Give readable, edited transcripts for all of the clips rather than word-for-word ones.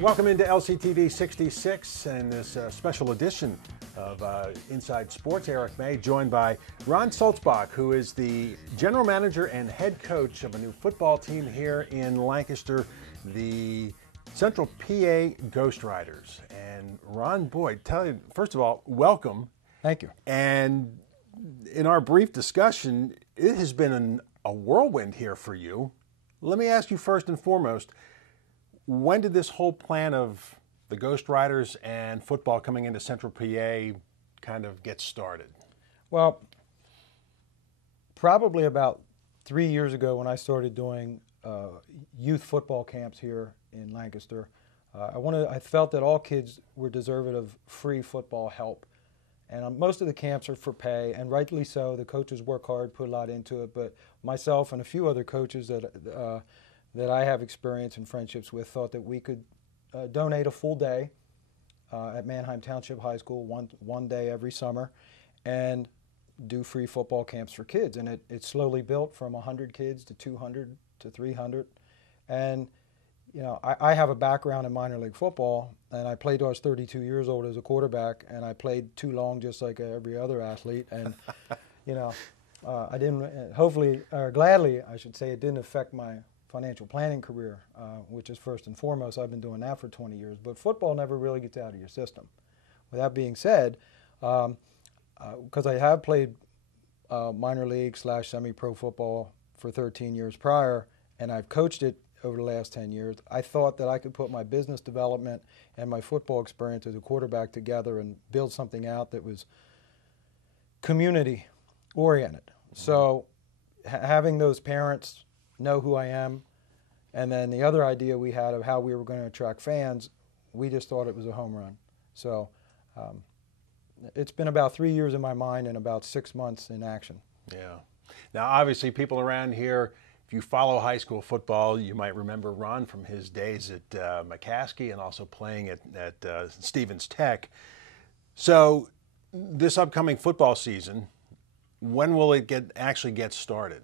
Welcome into LCTV 66 and this special edition of Inside Sports. Eric May, joined by Ron Sulzbach, who is the general manager and head coach of a new football team here in Lancaster, the Central PA Ghost Riders. And Ron, Boyd, tell you, first of all, welcome. Thank you. And in our brief discussion, it has been a whirlwind here for you. Let me ask you first and foremost, when did this whole plan of the Ghost Riders and football coming into Central PA kind of get started? Well, probably about 3 years ago when I started doing youth football camps here in Lancaster. I felt that all kids were deserving of free football help. And most of the camps are for pay, and rightly so. The coaches work hard, put a lot into it. But myself and a few other coaches that I have experience and friendships with thought that we could donate a full day at Manheim Township High School, one day every summer, and do free football camps for kids. And it slowly built from 100 kids to 200 to 300. And you know, I have a background in minor league football, and I played till I was 32 years old as a quarterback, and I played too long just like every other athlete. And, you know, I didn't, hopefully, or gladly, I should say, it didn't affect my financial planning career, which is first and foremost. I've been doing that for 20 years, but football never really gets out of your system. With that being said, because I have played minor league / semi-pro football for 13 years prior, and I've coached it over the last 10 years, I thought that I could put my business development and my football experience as a quarterback together and build something out that was community oriented. So having those parents know who I am, and then the other idea we had of how we were going to attract fans, we just thought it was a home run. So it's been about 3 years in my mind and about 6 months in action. Yeah. Now, obviously, people around here, if you follow high school football, you might remember Ron from his days at McCaskey and also playing at Stevens Tech. So this upcoming football season, when will it actually get started?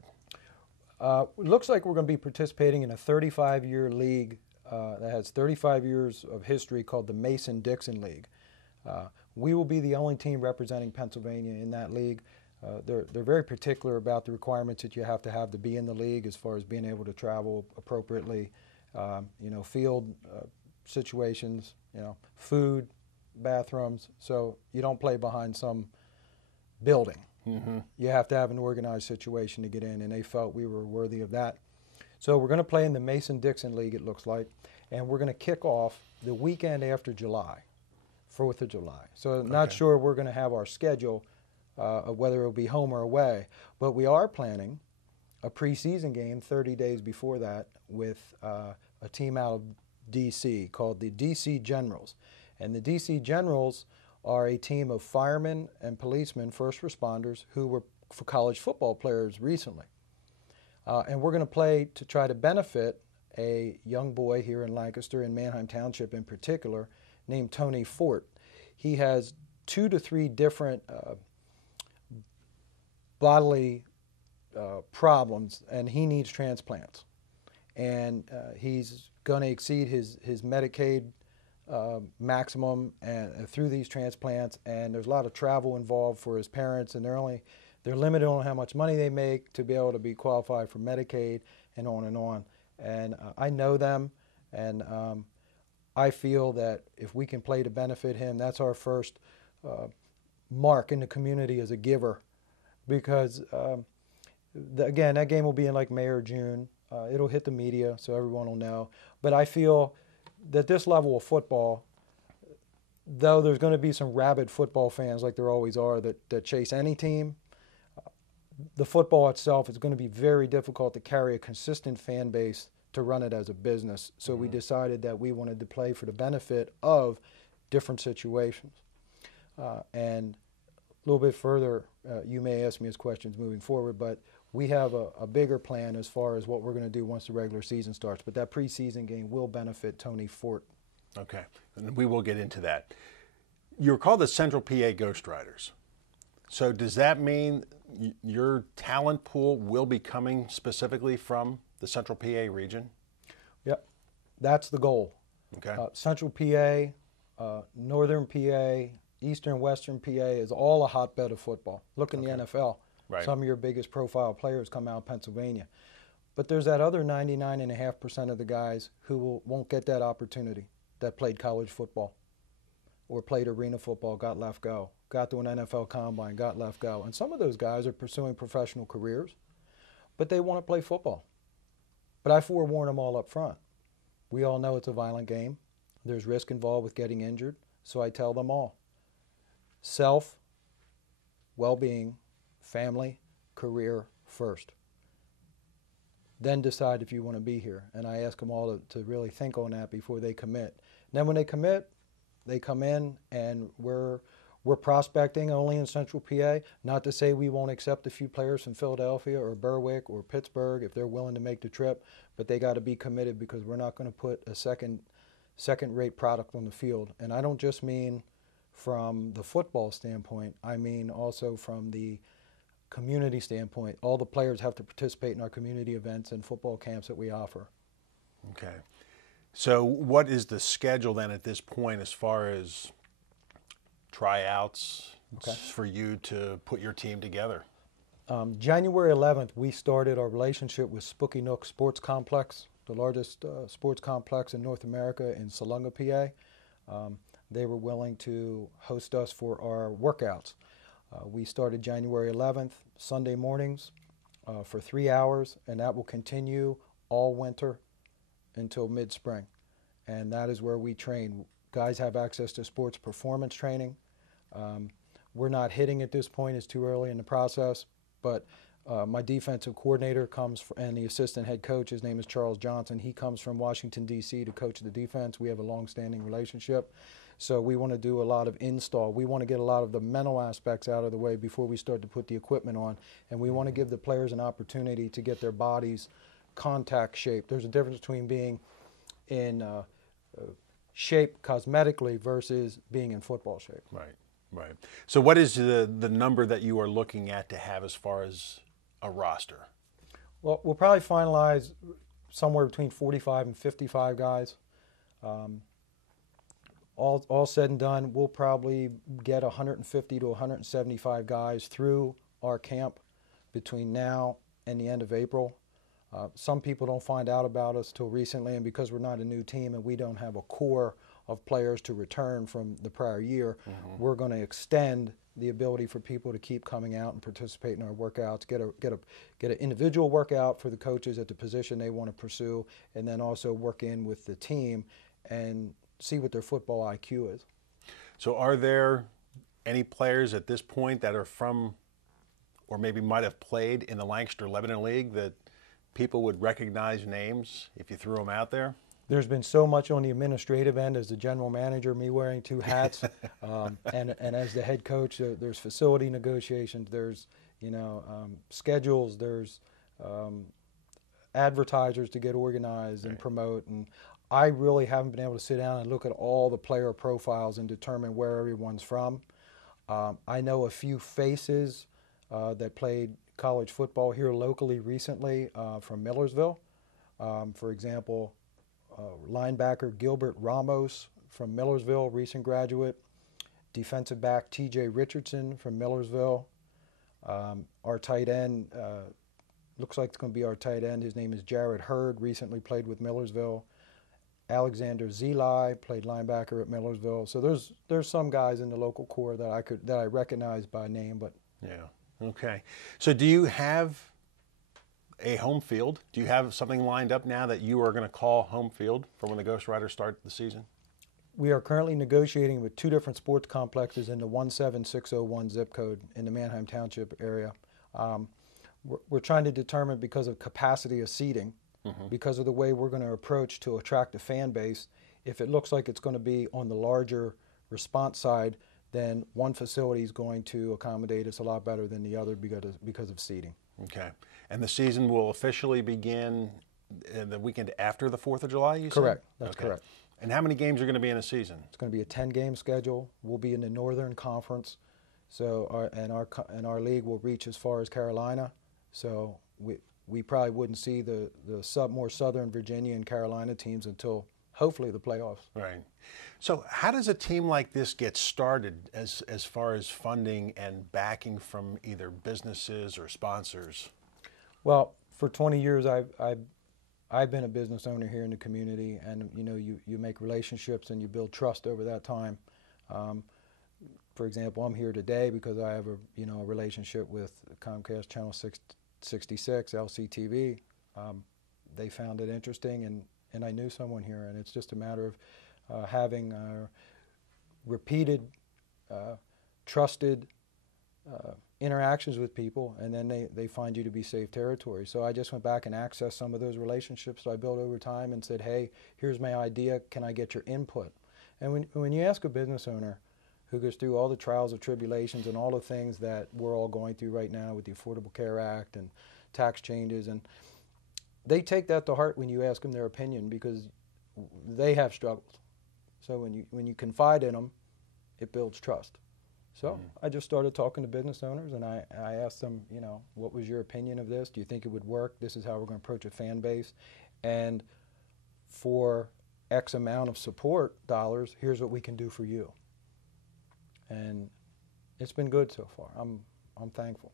It looks like we're going to be participating in a 35-year league that has 35 years of history called the Mason-Dixon League. We will be the only team representing Pennsylvania in that league. They're very particular about the requirements that you have to be in the league as far as being able to travel appropriately, you know, field situations, you know, food, bathrooms. So you don't play behind some building. Mm-hmm. You have to have an organized situation to get in, and they felt we were worthy of that. So we're going to play in the Mason-Dixon League, it looks like, and we're going to kick off the weekend after July, 4th of July. So not sure we're going to have our schedule of whether it'll be home or away, but we are planning a preseason game 30 days before that with a team out of D.C. called the D.C. Generals. And the D.C. Generals are a team of firemen and policemen, first responders, who were college football players recently. And we're going to play to try to benefit a young boy here in Lancaster, in Manheim Township in particular, named Tony Fort. He has 2 to 3 different bodily problems, and he needs transplants. And he's going to exceed his Medicaid maximum and through these transplants, and there's a lot of travel involved for his parents, and they're limited on how much money they make to be able to be qualified for Medicaid, and on and on. And I know them, and I feel that if we can play to benefit him, that's our first mark in the community as a giver. Because, again, that game will be in like May or June. It'll hit the media, so everyone will know. But I feel that this level of football, though there's going to be some rabid football fans like there always are that chase any team, the football itself is going to be very difficult to carry a consistent fan base to run it as a business. So we decided that we wanted to play for the benefit of different situations. And a little bit further, you may ask me as questions moving forward, but we have a bigger plan as far as what we're going to do once the regular season starts. But that preseason game will benefit Tony Fort. Okay, and we will get into that. You're called the Central PA Ghost Riders. So does that mean your talent pool will be coming specifically from the Central PA region? Yep, that's the goal. Okay. Central PA, Northern PA, Eastern, Western PA is all a hotbed of football. Look in the NFL. Right. Some of your biggest profile players come out of Pennsylvania. But there's that other 99.5% of the guys who won't get that opportunity that played college football or played arena football, got left go, got to an NFL combine, got left go. And some of those guys are pursuing professional careers, but they want to play football. But I forewarn them all up front. We all know it's a violent game. There's risk involved with getting injured. So I tell them all, self, well-being, family, career first. Then decide if you want to be here. And I ask them all to really think on that before they commit. And then when they commit, they come in, and we're prospecting only in Central PA. Not to say we won't accept a few players from Philadelphia or Berwick or Pittsburgh if they're willing to make the trip, but they got to be committed because we're not going to put a second-rate product on the field. And I don't just mean from the football standpoint. I mean also from the community standpoint. All the players have to participate in our community events and football camps that we offer. Okay. So what is the schedule then at this point as far as tryouts for you to put your team together? January 11th, we started our relationship with Spooky Nook Sports Complex, the largest sports complex in North America in Salunga, PA. They were willing to host us for our workouts. We started January 11th, Sunday mornings for 3 hours, and that will continue all winter until mid-spring. And that is where we train. Guys have access to sports performance training. We're not hitting at this point. It's too early in the process. But my defensive coordinator and the assistant head coach, his name is Charles Johnson. He comes from Washington, D.C. to coach the defense. We have a long-standing relationship. So we want to do a lot of install. We want to get a lot of the mental aspects out of the way before we start to put the equipment on. And we want to give the players an opportunity to get their bodies contact shape. There's a difference between being in shape cosmetically versus being in football shape. Right, right. So what is the number that you are looking at to have as far as a roster? Well, we'll probably finalize somewhere between 45 and 55 guys. All said and done, we'll probably get 150 to 175 guys through our camp between now and the end of April. Some people don't find out about us till recently, and because we're not a new team and we don't have a core of players to return from the prior year, we're going to extend the ability for people to keep coming out and participate in our workouts, get an individual workout for the coaches at the position they want to pursue, and then also work in with the team and see what their football IQ is. So are there any players at this point that are from or maybe might have played in the Lancaster Lebanon League that people would recognize names if you threw them out there? There's been so much on the administrative end as the general manager, me wearing two hats, and as the head coach, there's facility negotiations, there's schedules, there's advertisers to get organized and promote, and I really haven't been able to sit down and look at all the player profiles and determine where everyone's from. I know a few faces that played college football here locally recently from Millersville. For example, linebacker Gilbert Ramos from Millersville, recent graduate. Defensive back T.J. Richardson from Millersville. Our tight end, looks like it's going to be our tight end. His name is Jared Hurd, recently played with Millersville. Alexander Zeli played linebacker at Millersville. So there's some guys in the local core that I recognize by name, but yeah. Okay. So do you have a home field? Do you have something lined up now that you are going to call home field for when the Ghost Riders start the season? We are currently negotiating with two different sports complexes in the 17601 zip code in the Manheim Township area. We're trying to determine, because of capacity of seating, because of the way we're going to approach to attract a fan base, if it looks like it's going to be on the larger response side, then one facility is going to accommodate us a lot better than the other because of seating. Okay. And the season will officially begin the weekend after the 4th of July, you said? Correct. That's correct. And how many games are going to be in a season? It's going to be a 10-game schedule. We'll be in the Northern Conference, so our league will reach as far as Carolina. So we probably wouldn't see the more Southern Virginia and Carolina teams until hopefully the playoffs. Right. So how does a team like this get started as far as funding and backing from either businesses or sponsors? Well, for 20 years, I've been a business owner here in the community, and you make relationships and you build trust over that time. For example, I'm here today because I have a relationship with Comcast Channel 666, LCTV. They found it interesting, and I knew someone here, and it's just a matter of having repeated, trusted interactions with people, and then they find you to be safe territory. So I just went back and accessed some of those relationships that I built over time and said, hey, here's my idea, can I get your input? And when you ask a business owner who goes through all the trials and tribulations and all the things that we're all going through right now with the Affordable Care Act and tax changes, and they take that to heart when you ask them their opinion, because they have struggles. So when you confide in them, it builds trust. So I just started talking to business owners, and I asked them, what was your opinion of this? Do you think it would work? This is how we're going to approach a fan base. And for X amount of support dollars, here's what we can do for you. And it's been good so far. I'm thankful.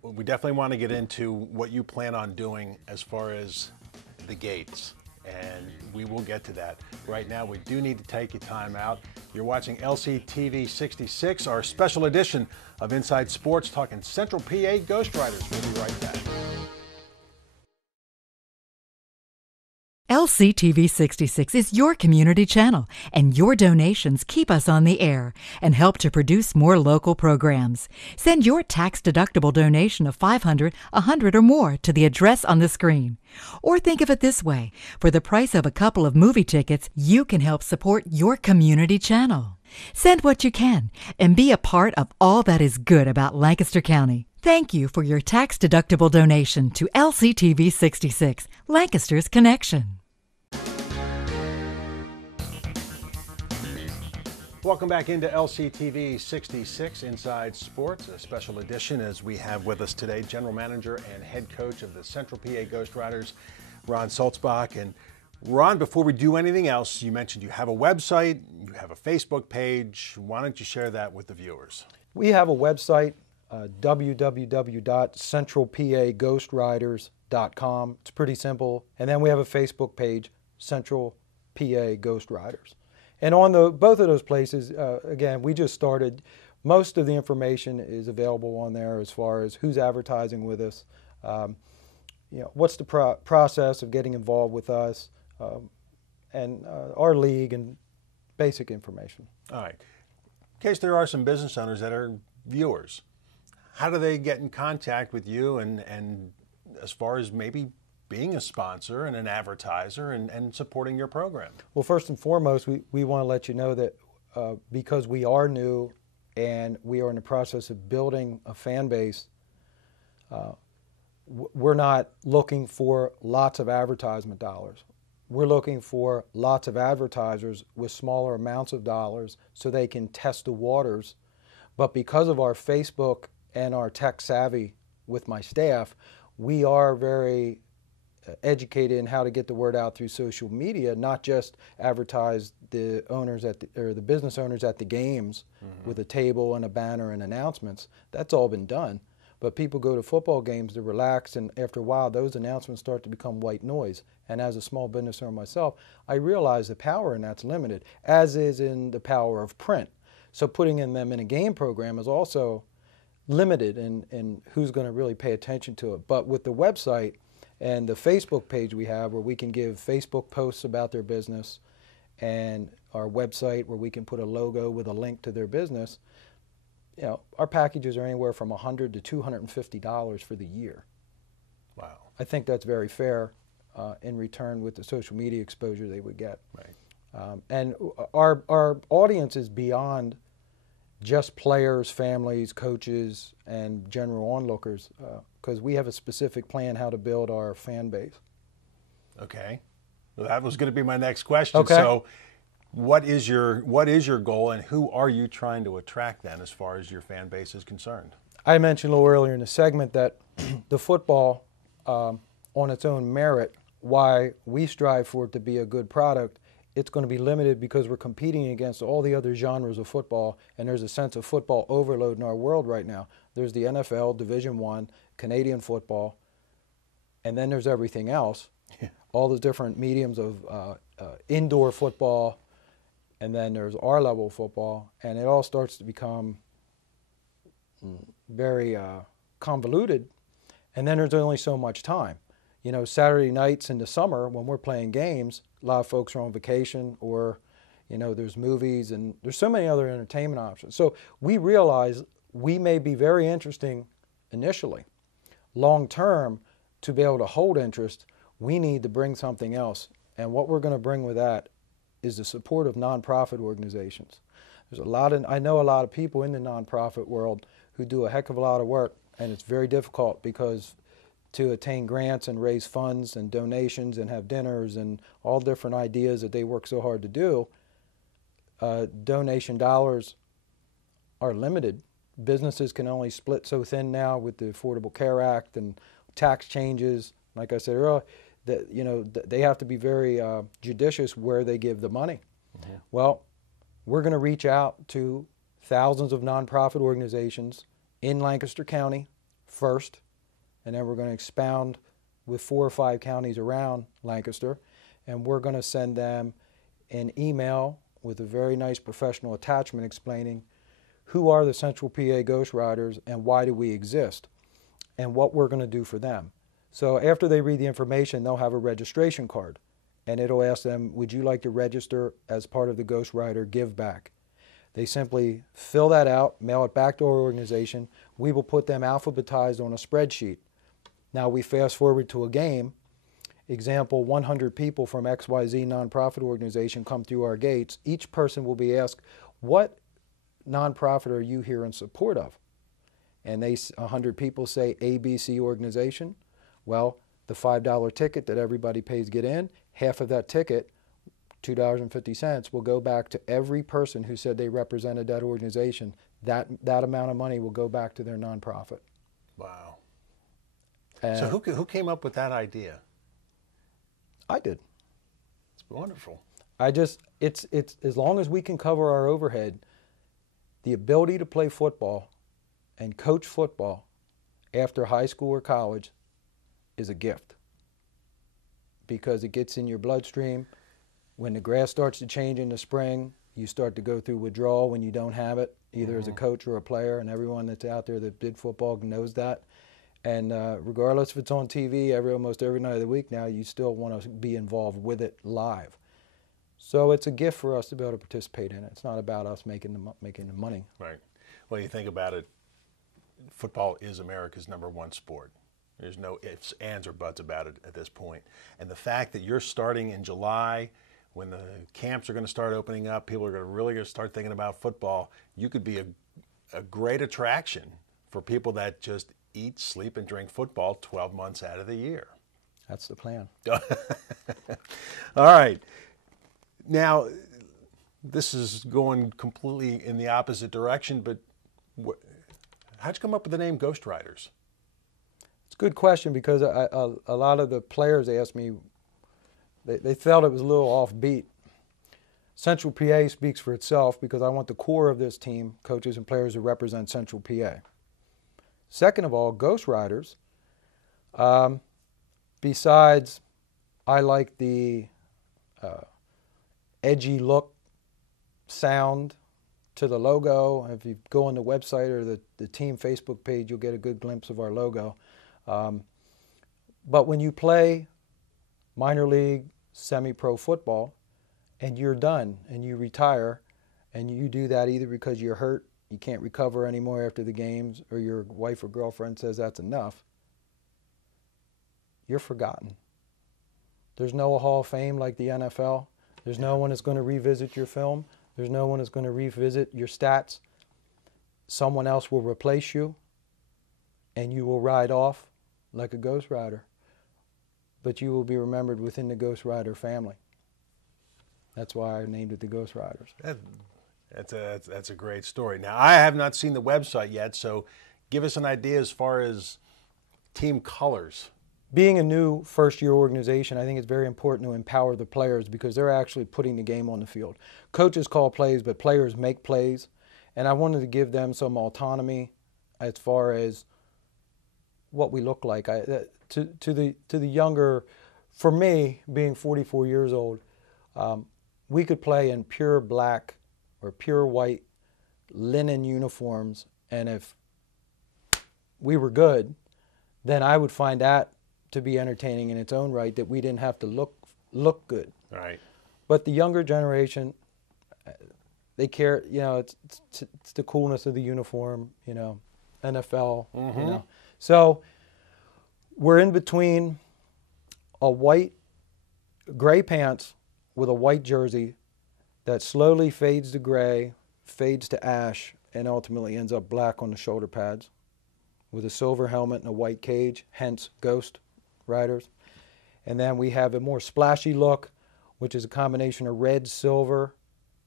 We definitely want to get into what you plan on doing as far as the gates, and we will get to that. Right now, we do need to take a time out. You're watching LCTV 66, our special edition of Inside Sports, talking Central PA Ghost Riders. We'll be right back. LCTV 66 is your community channel, and your donations keep us on the air and help to produce more local programs. Send your tax-deductible donation of $500, $100, or more to the address on the screen. Or think of it this way: for the price of a couple of movie tickets, you can help support your community channel. Send what you can and be a part of all that is good about Lancaster County. Thank you for your tax-deductible donation to LCTV 66, Lancaster's Connection. Welcome back into LCTV 66 Inside Sports, a special edition, as we have with us today General Manager and Head Coach of the Central PA Ghost Riders, Ron Sulzbach. And Ron, before we do anything else, you mentioned you have a website, you have a Facebook page. Why don't you share that with the viewers? We have a website, www.centralpaghostriders.com. It's pretty simple. And then we have a Facebook page, Central PA Ghost Riders. And on both of those places, again, we just started. Most of the information is available on there as far as who's advertising with us, what's the process of getting involved with us, and our league, and basic information. All right. In case there are some business owners that are viewers, how do they get in contact with you and as far as maybe being a sponsor and an advertiser and supporting your program? Well, first and foremost, we want to let you know that because we are new and we are in the process of building a fan base, we're not looking for lots of advertisement dollars. We're looking for lots of advertisers with smaller amounts of dollars so they can test the waters. But because of our Facebook and our tech savvy with my staff, we are very educated in how to get the word out through social media, not just advertise the owners or the business owners at the games with a table and a banner and announcements. That's all been done. But people go to football games to relax, and after a while, those announcements start to become white noise. And as a small business owner myself, I realize the power in that's limited, as is in the power of print. So putting them in a game program is also limited in who's going to really pay attention to it. But with the website and the Facebook page we have, where we can give Facebook posts about their business, and our website where we can put a logo with a link to their business, our packages are anywhere from $100 to $250 for the year. Wow. I think that's very fair in return with the social media exposure they would get. Right. And our audience is beyond just players, families, coaches, and general onlookers, because we have a specific plan how to build our fan base. Okay. Well, that was going to be my next question. Okay. So what is your goal, and who are you trying to attract then as far as your fan base is concerned? I mentioned a little earlier in the segment that the football on its own merit why we strive for it to be a good product, it's going to be limited because we're competing against all the other genres of football, and there's a sense of football overload in our world right now. There's the NFL, Division I, Canadian football, and then there's everything else, all the different mediums of indoor football, and then there's our level football, and it all starts to become very convoluted, and then there's only so much time. You know, Saturday nights in the summer when we're playing games, a lot of folks are on vacation, or, you know, there's movies and there's so many other entertainment options. So we realize we may be very interesting initially. Long term, to be able to hold interest, we need to bring something else. And what we're going to bring with that is the support of nonprofit organizations. There's I know a lot of people in the nonprofit world who do a heck of a lot of work, and it's very difficult because to attain grants and raise funds and donations and have dinners and all different ideas that they work so hard to do, donation dollars are limited. Businesses can only split so thin now with the Affordable Care Act and tax changes. Like I said earlier, that, you know, they have to be very judicious where they give the money. Mm-hmm. Well, we're going to reach out to thousands of nonprofit organizations in Lancaster County first, and then we're going to expound with 4 or 5 counties around Lancaster, and we're going to send them an email with a very nice professional attachment explaining who are the Central PA Ghost Riders and why do we exist and what we're going to do for them. So after they read the information, they'll have a registration card, and it'll ask them, would you like to register as part of the Ghost Rider Give Back? They simply fill that out, mail it back to our organization. We will put them alphabetized on a spreadsheet. Now we fast forward to a game. Example, 100 people from XYZ nonprofit organization come through our gates. Each person will be asked, what nonprofit are you here in support of? And 100 people say ABC organization. Well, the $5 ticket that everybody pays to get in, half of that ticket, $2.50, will go back to every person who said they represented that organization. That amount of money will go back to their nonprofit. Wow. So who came up with that idea? I did. It's wonderful. It's as long as we can cover our overhead, the ability to play football and coach football after high school or college is a gift, because it gets in your bloodstream. When the grass starts to change in the spring, you start to go through withdrawal when you don't have it, either as a coach or a player, and everyone that's out there that did football knows that. And regardless if it's on TV almost every night of the week now, you still want to be involved with it live. So it's a gift for us to be able to participate in it. It's not about us making the money. Right. Well, you think about it, football is America's #1 sport. There's no ifs, ands, or buts about it at this point. And the fact that you're starting in July, when the camps are going to start opening up, people are really going to start thinking about football, you could be a great attraction for people that just eat, sleep, and drink football 12 months out of the year. That's the plan. All right. Now, this is going completely in the opposite direction, but how'd you come up with the name Ghost Riders? It's a good question, because a lot of the players asked me, they felt it was a little offbeat. Central PA speaks for itself, because I want the core of this team, coaches and players, to represent Central PA. Second of all, Ghost Riders, besides I like the edgy look, sound to the logo. If you go on the website or the team Facebook page, you'll get a good glimpse of our logo. But when you play minor league, semi-pro football, and you're done and you retire, and you do that either because you're hurt, you can't recover anymore after the games, or your wife or girlfriend says that's enough, you're forgotten. There's no Hall of Fame like the NFL. There's no one that's going to revisit your film. There's no one that's going to revisit your stats. Someone else will replace you, and you will ride off like a Ghost Rider. But you will be remembered within the Ghost Rider family. That's why I named it the Ghost Riders. That's a great story. Now, I have not seen the website yet, so give us an idea as far as team colors. being a new first-year organization, I think it's very important to empower the players because they're actually putting the game on the field. Coaches call plays, but players make plays. And I wanted to give them some autonomy as far as what we look like. To the younger, for me, being 44 years old, we could play in pure black or pure white linen uniforms, and if we were good, then I would find that to be entertaining in its own right, that we didn't have to look good. Right. But the younger generation, they care, it's the coolness of the uniform, NFL, So we're in between a white, gray pants with a white jersey that slowly fades to gray, fades to ash, and ultimately ends up black on the shoulder pads with a silver helmet and a white cage, hence Ghost Riders. And then we have a more splashy look, which is a combination of red, silver,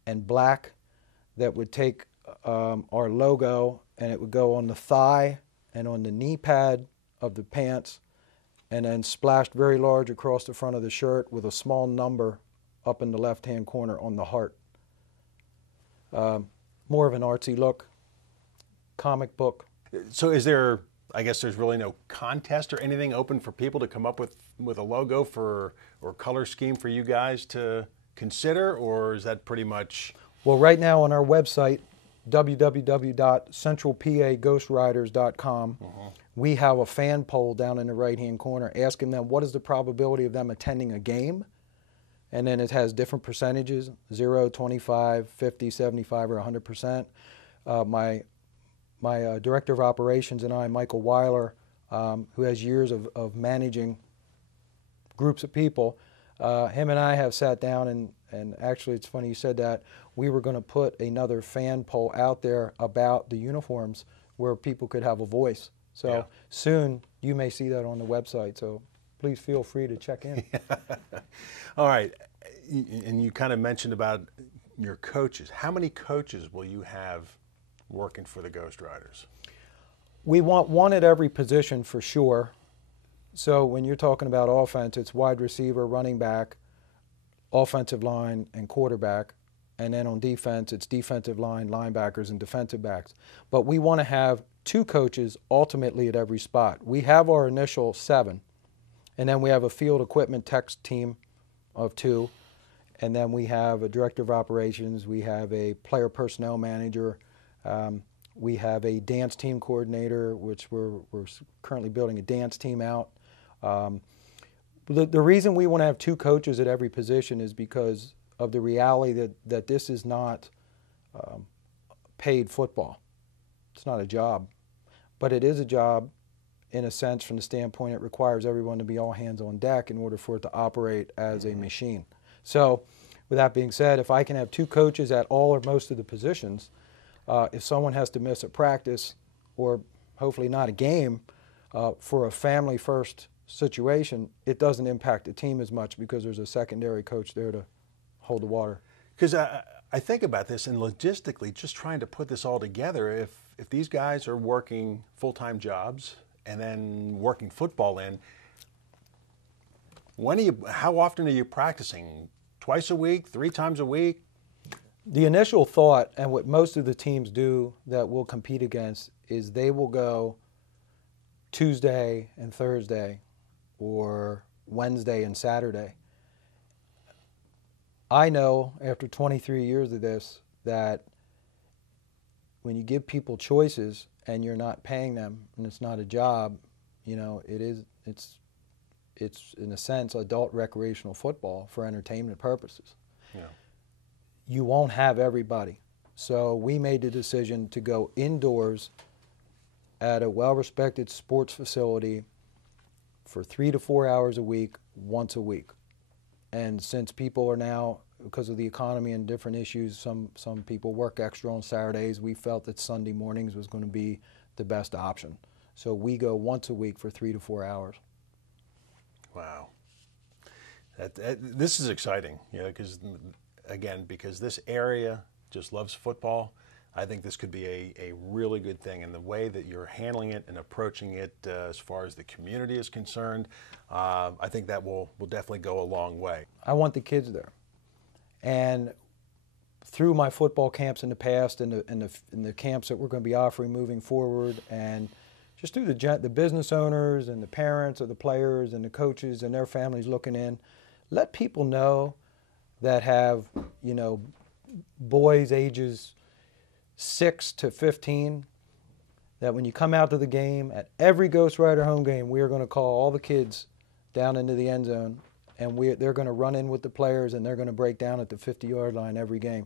and black that would take our logo and it would go on the thigh and on the knee pad of the pants and then splashed very large across the front of the shirt with a small number up in the left-hand corner on the heart. More of an artsy look, comic book. So is there, I guess there's really no contest or anything open for people to come up with a logo or color scheme for you guys to consider, or is that pretty much? Well, right now on our website, www.centralpaghostriders.com, we have a fan poll down in the right-hand corner asking them what is the probability of them attending a game. And then it has different percentages, 0, 25, 50, 75, or 100%. My director of operations and I, Michael Weiler, who has years of managing groups of people, him and I have sat down and actually it's funny you said that, we were going to put another fan poll out there about the uniforms where people could have a voice. So soon you may see that on the website, so please feel free to check in. All right, and you kind of mentioned about your coaches. How many coaches will you have working for the Ghost Riders? We want one at every position for sure. So when you're talking about offense, it's wide receiver, running back, offensive line, and quarterback. And then on defense, it's defensive line, linebackers, and defensive backs. But we want to have 2 coaches ultimately at every spot. We have our initial 7, and then we have a field equipment tech team of 2, and then we have a director of operations, we have a player personnel manager, we have a dance team coordinator, which we're currently building a dance team out. The reason we want to have 2 coaches at every position is because of the reality that this is not paid football. It's not a job. But it is a job in a sense from the standpoint it requires everyone to be all hands on deck in order for it to operate as a machine. So with that being said, if I can have 2 coaches at all or most of the positions, if someone has to miss a practice or hopefully not a game for a family first situation, it doesn't impact the team as much because there's a secondary coach there to hold the water. Because I think about this and logistically just trying to put this all together, if these guys are working full-time jobs and then working football in, how often are you practicing? Twice a week, 3 times a week? The initial thought, and what most of the teams do that we'll compete against, is they will go Tuesday and Thursday or Wednesday and Saturday. I know after 23 years of this that when you give people choices and you're not paying them and it's not a job, it's in a sense adult recreational football for entertainment purposes. Yeah. You won't have everybody. So we made the decision to go indoors at a well-respected sports facility for 3 to 4 hours a week, once a week. And since people are now, because of the economy and different issues, some people work extra on Saturdays, we felt that Sunday mornings was going to be the best option. So we go once a week for 3 to 4 hours. Wow. This is exciting, because this area just loves football. I think this could be a really good thing. And the way that you're handling it and approaching it as far as the community is concerned, I think that will definitely go a long way. I want the kids there. And through my football camps in the past and the camps that we're going to be offering moving forward, and just through the business owners and the parents of the players and the coaches and their families looking in, let people know that have, you know, boys ages 6 to 15, that when you come out to the game, at every Ghost Rider home game, we are going to call all the kids down into the end zone, and they're going to run in with the players, and they're going to break down at the 50-yard line every game.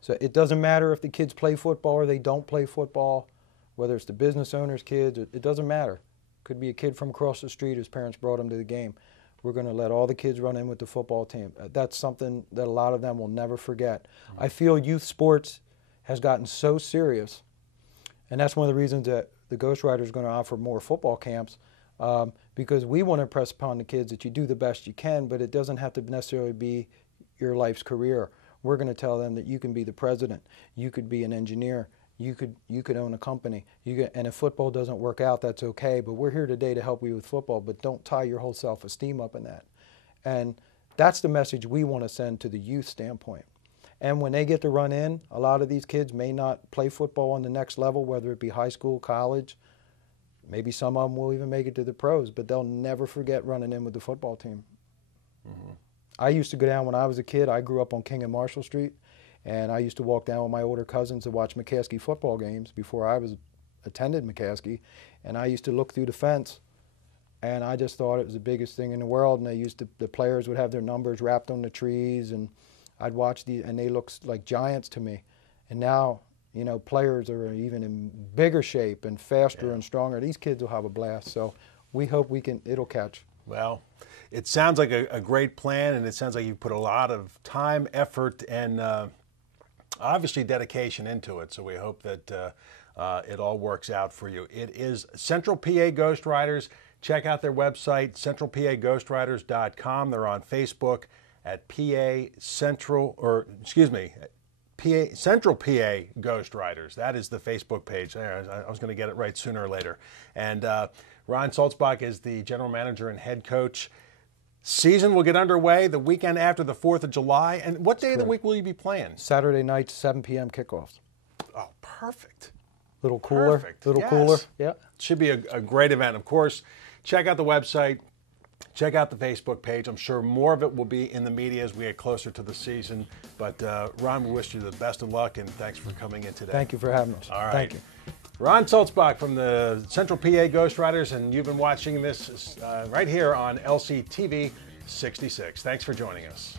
So it doesn't matter if the kids play football or they don't play football, whether it's the business owners' kids, it doesn't matter. Could be a kid from across the street whose parents brought him to the game. We're going to let all the kids run in with the football team. That's something that a lot of them will never forget. I feel youth sports has gotten so serious, and that's one of the reasons that the Ghost Rider is going to offer more football camps, because we want to impress upon the kids that you do the best you can, but it doesn't have to necessarily be your life's career. We're going to tell them that you can be the president, you could be an engineer, you could own a company. And if football doesn't work out, that's okay, but we're here today to help you with football, but don't tie your whole self-esteem up in that. And that's the message we want to send to the youth standpoint. And when they get to run in, a lot of these kids may not play football on the next level, whether it be high school, college. Maybe some of them will even make it to the pros, but they'll never forget running in with the football team. Mm-hmm. I used to go down when I was a kid. I grew up on King and Marshall Street, and I used to walk down with my older cousins to watch McCaskey football games before I attended McCaskey, and I used to look through the fence, and I just thought it was the biggest thing in the world. And the players would have their numbers wrapped on the trees, and I'd watch and they looked like giants to me. And now, you know, players are even in bigger shape and faster and stronger. These kids will have a blast. So we hope it'll catch. Well, it sounds like a great plan, and it sounds like you put a lot of time, effort, and obviously dedication into it. So we hope that it all works out for you. It is Central PA Ghost Riders. Check out their website, centralpaghostrider.com. They're on Facebook at Central PA Ghost Riders. That is the Facebook page. I was going to get it right sooner or later. And Ron Sulzbach is the general manager and head coach. Season will get underway the weekend after the 4th of July. And what day of the week will you be playing? Saturday night, 7 p.m. kickoffs. Oh, perfect. Little cooler. Perfect. Little yes. cooler. Yeah. Should be a great event. Of course, check out the website. Check out the Facebook page. I'm sure more of it will be in the media as we get closer to the season. But Ron, we wish you the best of luck, and thanks for coming in today. Thank you for having us. All right. Thank you. Ron Sulzbach from the Central PA Ghost Riders, and you've been watching this right here on LCTV 66. Thanks for joining us.